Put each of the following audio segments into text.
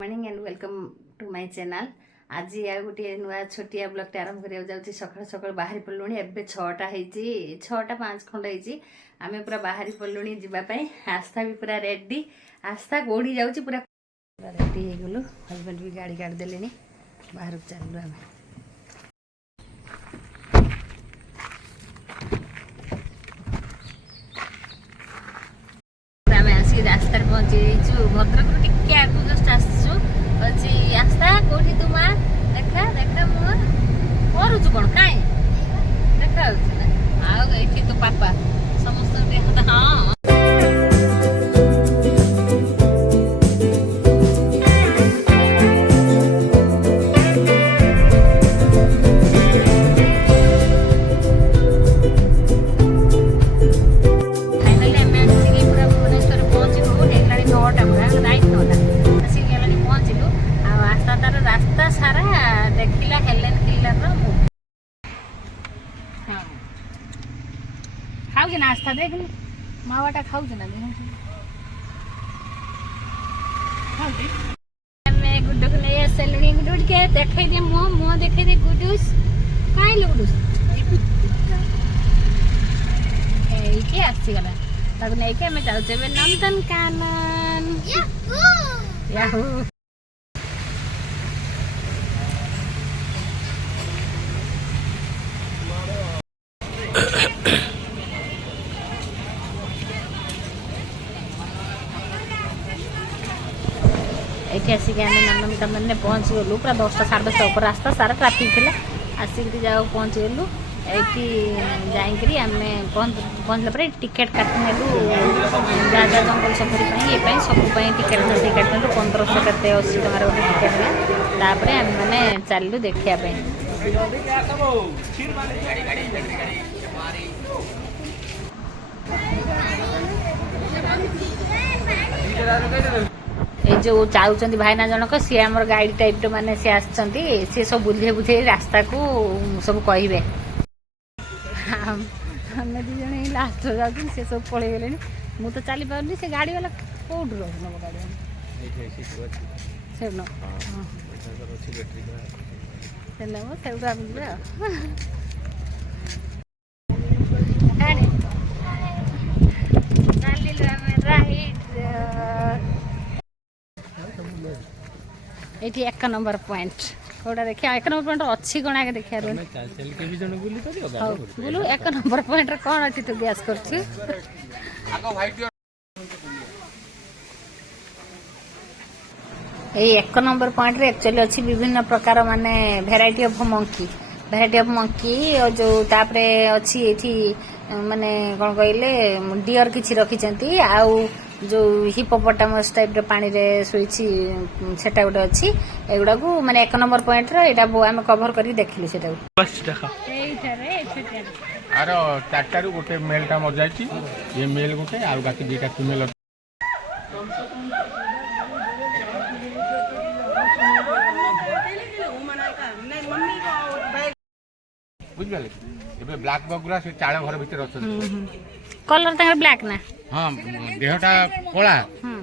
Morning and welcome to my channel. आज या गोटे नुआ छोटिया ब्लॉग आरंभ करा जाऊँगी। सकाल सकाल बाहरी पड़लुणी एवं 6टा 6:05 खंड होती आम पूरा बाहरी पड़लुणी जावाई। आस्था भी पूरा रेडी। आस्था गोड़ी जाऊँगी पूरा रेडी हो गलु। हजबैंड भी गाड़ी काढ़ी देले बाहर चलू आम। रास्ता पहुंची भद्रक टिके आगु जस्ट आसचु अच्छी आस्था कोठी तुम देखा देखा मुह करूचु कौन कहीं देखा ना तो पापा समस्त हाँ खाऊ ना आस्था देख मावाटा खाऊ ना गुड्डू को नहीं आसलुणी गुड्डू के देखाई दे मुह मुह देखाई दे गुड्डूस कहीं लुडूस ये आसीगला ताको नहीं के मैं जाऊँ नंदन कानन याहू ये आसिक नंदनकानन में पहुँची गलु पूरा 10टा 10:30 ऊपर रास्ता सारा ट्राफिक थी आसिक जगह पहुँची गलु। ये आम पहुँचला पर टिकेट काटिनेलु राजा जंगल सफरी ये सब टिकेट काटिनेलु 1580 टकर गोटे टिकेट है। आम मैंने चलू देखापी ये जो चाहते भाईना जनक सी आम गाइड टाइप माने सी आसे सब बुझे बुझे रास्ता को सब कहे आम दी जन लास्ट जाऊँ सी सब पलि गले मु तो चली पार्नी से गाड़ी वाला कौट रही नब गाड़ी से नब से ये 1 नंबर पॉइंट कौटा देखिए 1 नंबर पॉइंट अच्छी कौन आगे देखिए बोलू 1 नंबर पॉइंट कौन अच्छी तू गैस कर 1 नंबर पॉइंट रे एक्चुअली अच्छी विभिन्न प्रकार माने भेराइटी ऑफ मंकी और जो तापरे अच्छी एठी माने कौन कहले डियर किछि रखिचंती आउ जो हिपोपोटामस टाइप पानी रे सोईछि सेटा गोटे अच्छी एगुड़ा को माने 1 नंबर पॉइंट रे एटा आम कवर करी देखिलु सेटा बस देखा आरो 4टा रु गोटे मेलटा मर जायछि ये मेल गोटे आ बाकी 2टा फीमेल बुझले एबे ब्लैक बगुरा से चाळ घर भीतर अछन कलर तांगर ब्लैक ना हाँ देहटा कला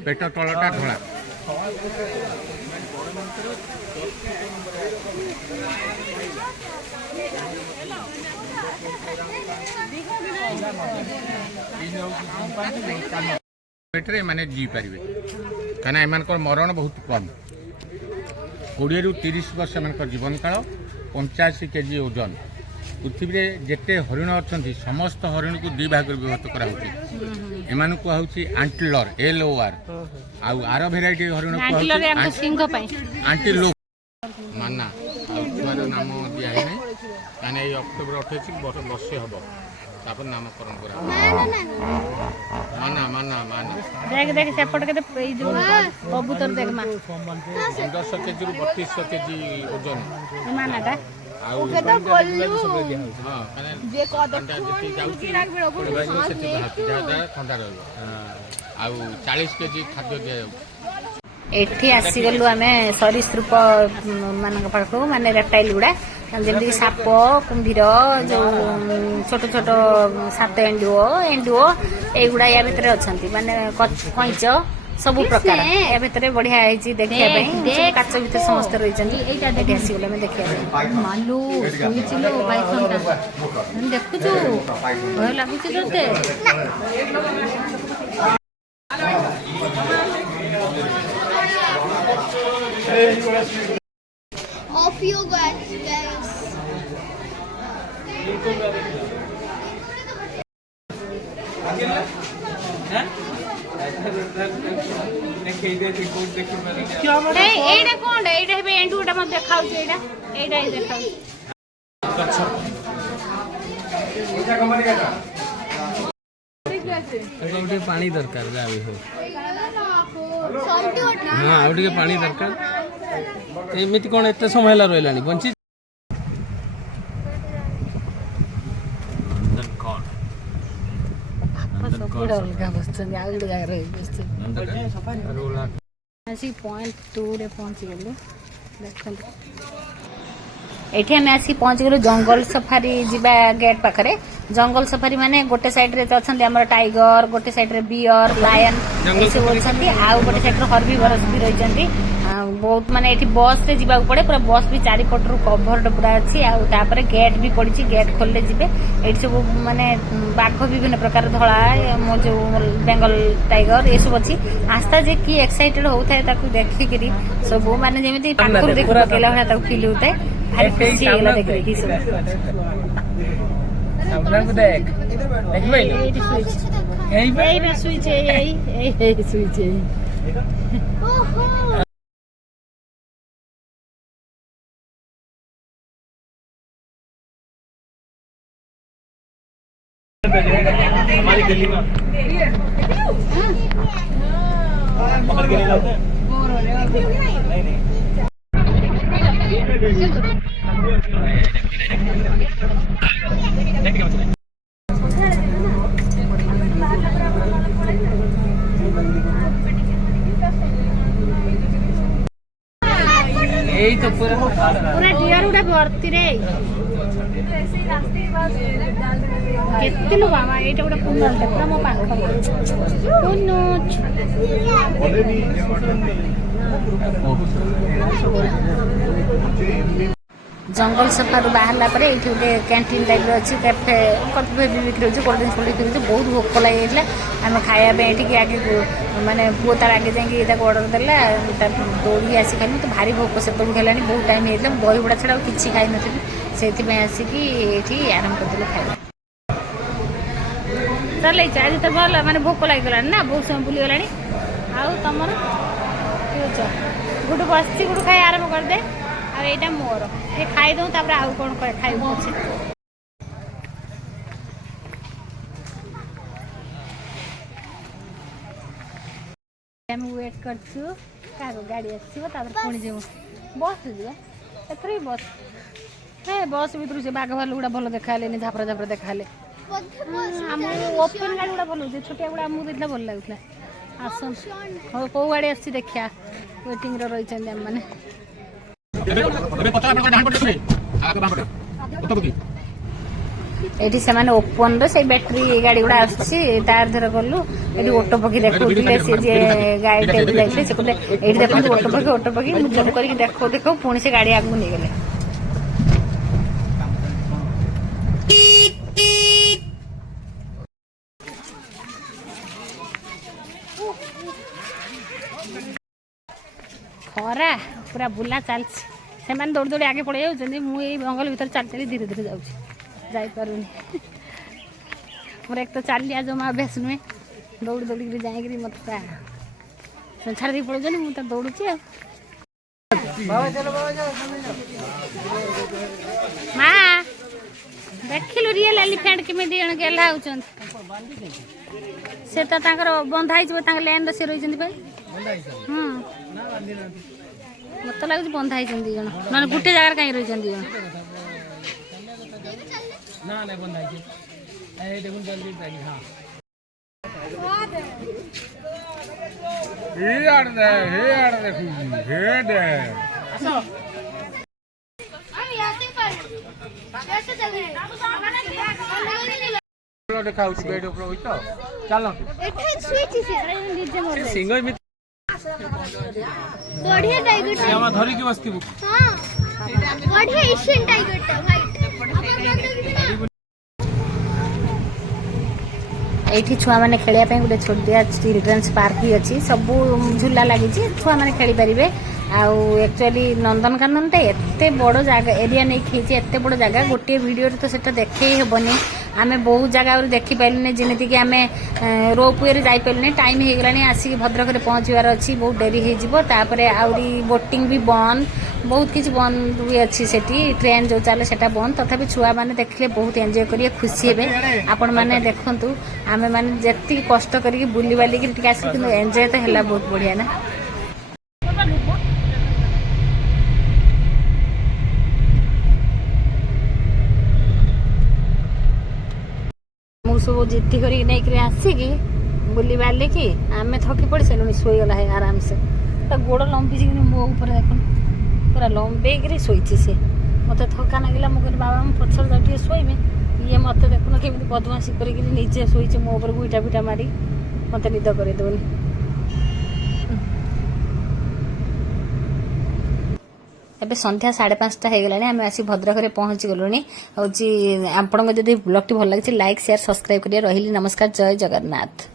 पेट तलटा धला पेटे माने जी पारे कहीं एम मरण बहुत कम 20 ରୁ 30 वर्ष एम जीवन काल 85 केजी ओजन। पृथ्वी में जिते हरिण अच्छा समस्त हरिण को 2 भाग विभक्त करा कहूँ आंटिलर LOR आर भेराइटी हरिण आंटिलोप माना नाम दिखाई कहीं अक्टोबर 28 वर्षे हम तापर नामकरण करा माना माना माना देख देख सेपट के जो कबूतर देख मा 1500 केजी रु 3200 केजी ओजन मानाटा ओके तो बोललु हां माने जे कदठु जाउची ठंडा रहबो आ 40 केजी खाद्य दे एठी आसी गलु आमे सरीसृप मानक पाखो माने रेप्टाइल गुडा जमी साप कुंभीर जो छोट छोट सात एंडुओ एंडुओ युवा या भितर अच्छा माने कईच सब प्रकार या भितर बढ़िया है देखिया काच भितर समस्त रही आसीगले देखिया मालू शोइचिलो भाई खंटा देखुछु भय लागुछि तोते Off you guys. এইটা কোনটা এইটা হবে এন্ডুটা মত দেখাউছি এইটাই দেখাউছি गोटे पानी दरकार जा भी हो हाँ आउ टिके पानी दरकार एमिति कोन एते समय हला रहलानी बंची .2 रे पहुंची गलु देखंतु एठी हमें आसी पहुंच गलु जंगल सफारी जीवा गेट पाखरे जंगल सफारी माने गोटे साइड रे अछंती हमर टाइगर गोटे साइड रे बियर लायन सब अछंती आ गोटे साइड रे हर्बीवरस भी रहिचंती बहुत माने एठी बस से जीवा पड़े पूरा बस भी चारि पट रु कवर्ड पूरा अछि आ तापर गेट भी पड़िछि गेट खोलले जिवे एठी सब माने बाघ विभिन्न प्रकार धळा मो जो बेंगल टाइगर ए सब अछि आस्था जे की एक्साइटेड होउथाय ताकू देखि करी सब माने जेमिति पाखर देख केला होना ताकू फील होउथाय भारी खुशी होला देखि की सब सामने को देख देख भाई यही पे स्विच यही स्विच ओहो हमारी गली में हमारी गली में बोर हो रहे हो यही तो पूरा डियर उड़ा भर्ती रे केते लो बाबा एटा उड़ा पुनल पूरा मो पाख जंगल सफारू बाहरला परे एठी गोटे कैंटीन टाइप अच्छी कैफे कफे भी बिक्री होची कोल्ड ड्रिंक्स बिक्री होची बहुत भोक लगी जाइला आम खाया पे एठी आगे माने पुओ तार आगे जाके एटा ऑर्डर देला दौड़ी आसी खाली तो भारी भोक से तो खेलानी बहुत टाइम हेला दही बड़ा छड़ा किछि खाइ नथिली सेति में आसी कि एठी आराम कर देले खाइ चलै आज तो भल माने भोक लागि गलानी ना बहुत समय बुली गलानी आउ तमर गुड बसची गुड खाइ आराम कर दे आ एटा मोर ये खाई दो तापर आउ कोन खाइ पछे हम वेट करछु कागो गाड़ी आछिबो तापर कोन जेबो बस दिया एथरे बस हे बस भीतर से बाघ भालू गुडा भलो देखाले नि झापरा झापरा देखाले हम ओपन गाड़ी गुडा भलो जे छोटिया गुडा हमु देखला भल लागुतला आसन हो को गाड़ी आछि देखिया वेटिंग रो रहि छन हम माने एठी से ओपन रे से बैटरी गाड़ी गुडा आछि तार धर गलु एठी ऑटो पकी देखुले से जे गाड़ी टेबल जाइले से कहले एठी देखु ऑटो पकी मुजब करी देखो पुणी से गाड़ी आगु नै गेले खरा पूरा बुला चल से दौड़ दौड़ी आगे पड़े जाऊँ मुझे जंगल भीतर चल चली धीरे धीरे जाऊनी मोर एक तो चलिया जमा अभ्यास नुहे दौड़ दौड़ी जाए मत छाड़ दी पड़े मुझे दौड़ी माँ देखिलु रियल एलिफेंट केमी जन गेला से तो बंधा लाइन से रही मत लगे बंधा ही दी जन ना गोटे जगार कहीं रही जन ना बंधा है देखुन जल्दी हां हे देखू हे दे देखा बेड ऊपर चलो स्विच से सिंगल बढ़िया टाइगर टा हम धरिकी बसथिबु हां बढ़िया एशियन टाइगर टा व्हाइट एठी छुआ माने खेलिया पे गोटे छोटिया चिल्ड्रंस पार्क भी अच्छी सब झूला लगी छुआ माने खेली पारिबे आउ एक्चुअली नंदनकानन टे एते बड़ जगह एरिया नहीं खींचे एते बड़ जगह गोटे वीडियो तो सेटा देखे हेबनी आमे बहुत जगह देखि पाइलने जेमिति कि आमे रोप वे रे जाई पाइलने टाइम हे गलानी आसी भद्रक रे पहुंचवार अछि बहुत देरी हे जिवो तापरे आउरी बोटिंग भी बंद बहुत किछ बंद भी अच्छी सेठी ट्रेन जो चले सेटा बंद तथापि छुआ माने देखले बहुत एंजॉय करिए खुशी हेबे आपण माने देखंतु आमे माने जत्ती कष्ट करी बुली बाली कि टिका आसी कि एंजॉय तो हला बहुत बढ़िया ना मु सब जिद्दी करी नहीं करे आसिकी बुली बाली कि आमे थकी पड़ी से सोई गला है आराम से तो गोड़ लंबी कि मो ऊपर देखो पूरा लंबे गिरी शोची से मत थका नागिला मुझे बाबा मैं पछर जाए शोबे ये मत देखुन के बदमाशी करी निजे शोचे मो ऊपर गुईटा पिटा मारी मत निद करदेवनी एबे संध्या 5:30 हो गलानी आम आसी भद्रक रे पहुंची गलुनी हूँ आपन जब ब्लॉग टी भल लगे लाइक शेयर सब्सक्राइब करिए रही नमस्कार जय जगन्नाथ।